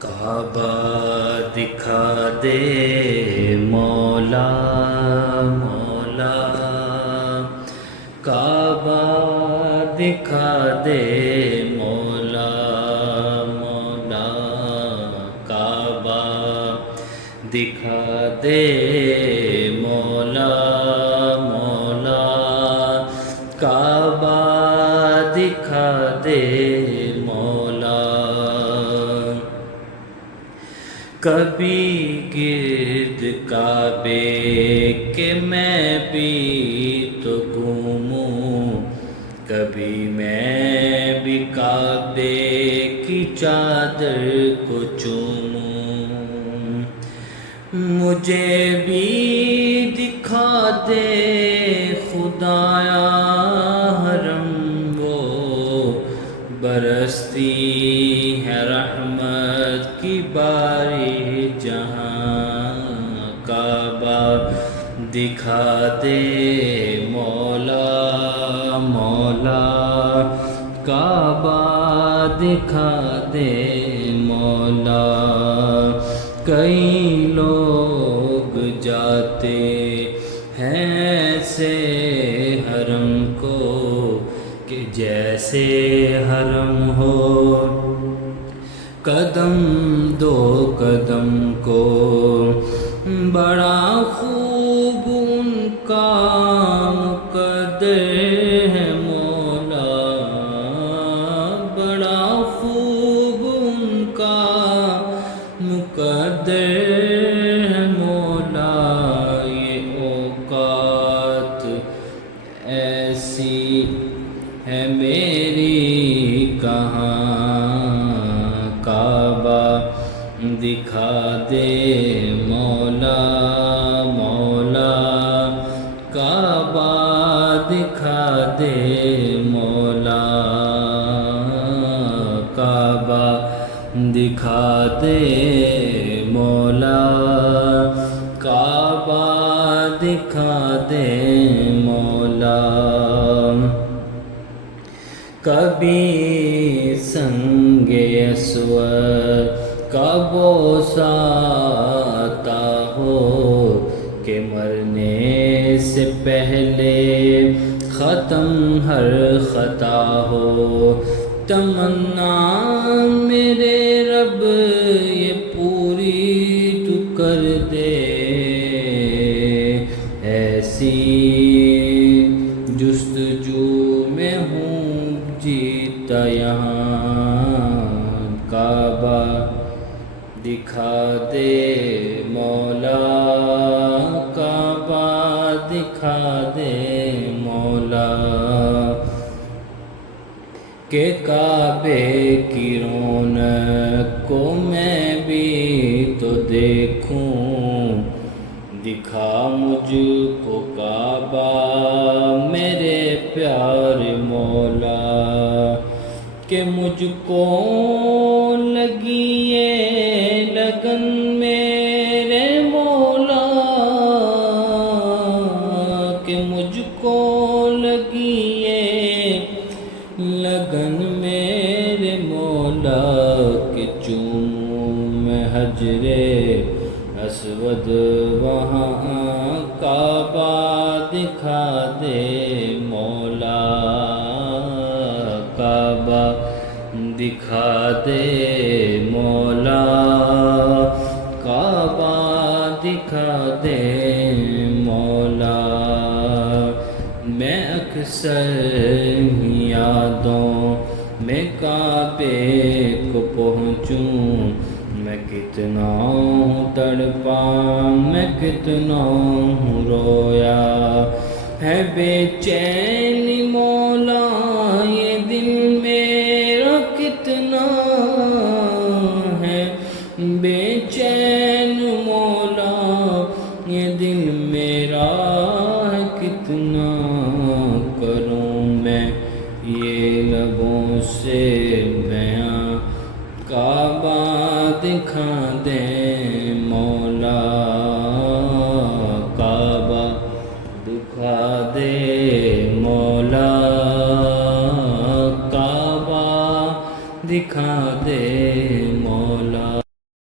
کعبہ دکھا دے مولا مولا، کعبہ دکھا دے مولا مولا، کعبہ دکھا دے مولا مولا، کعبہ دکھا دے مولا۔ کبھی گرد کعبے کے میں بھی تو گھوموں، کبھی میں بھی کعبے کی چادر کو چوموں، مجھے بھی دکھا دے خدایا حرم، وہ برستی ہے رحمت کی باری جہاں، کعبہ دکھا دے مولا مولا، کعبہ دکھا دے مولا۔ کئی لوگ جاتے ہیں ایسے حرم کو کہ جیسے حرم ہو، قدم دو قدم کو بڑا خوب ان کا مقدر ہے مولا، بڑا خوب ان کا مقدر ہے مولا۔ یہ اوقات ایسی ہے میری کہاں، کعبہ دکھا دے مولا مولا، کعبہ دکھا دے مولا، کعبہ دکھا دے مولا، کعبہ دکھا دے مولا۔ کبھی سنگ اسود کا بوسہ آتا ہو کہ مرنے سے پہلے ختم ہر خطا ہو، تمنا میرے رب یہ پوری تو کر دے، ایسی جستجو میں ہوں جیتا یہاں، کعبہ دکھا دے مولا، کعبہ دکھا دے مولا، کہ کعبے کی رونق کو میں بھی تو دیکھوں، دکھا مجھ کو کعبہ میرے پیارے مولا، کہ مجھ کو لگی یہ لگن میرے مولا، کہ مجھ کو لگی یہ لگن میرے مولا، کہ چوموں میں حجر اسود وہاں، کعبہ دکھا دے مولا، کعبہ دکھا دے مولا، کعبہ دکھا دے مولا۔ میں اکثر یادوں میں کعبے کو پہنچوں، میں کتنا ہوں تڑپا میں کتنا ہوں رویا، ہے بے چینی مولا یہ دل میرا کتنا ہے بے چین مولا، یہ دل میرا ہے کتنا، کروں میں یہ لبوں سے بیاں، کعبہ دکھا دے مولا، کعبہ دکھا دے مولا، کعبہ دکھا دے مولا۔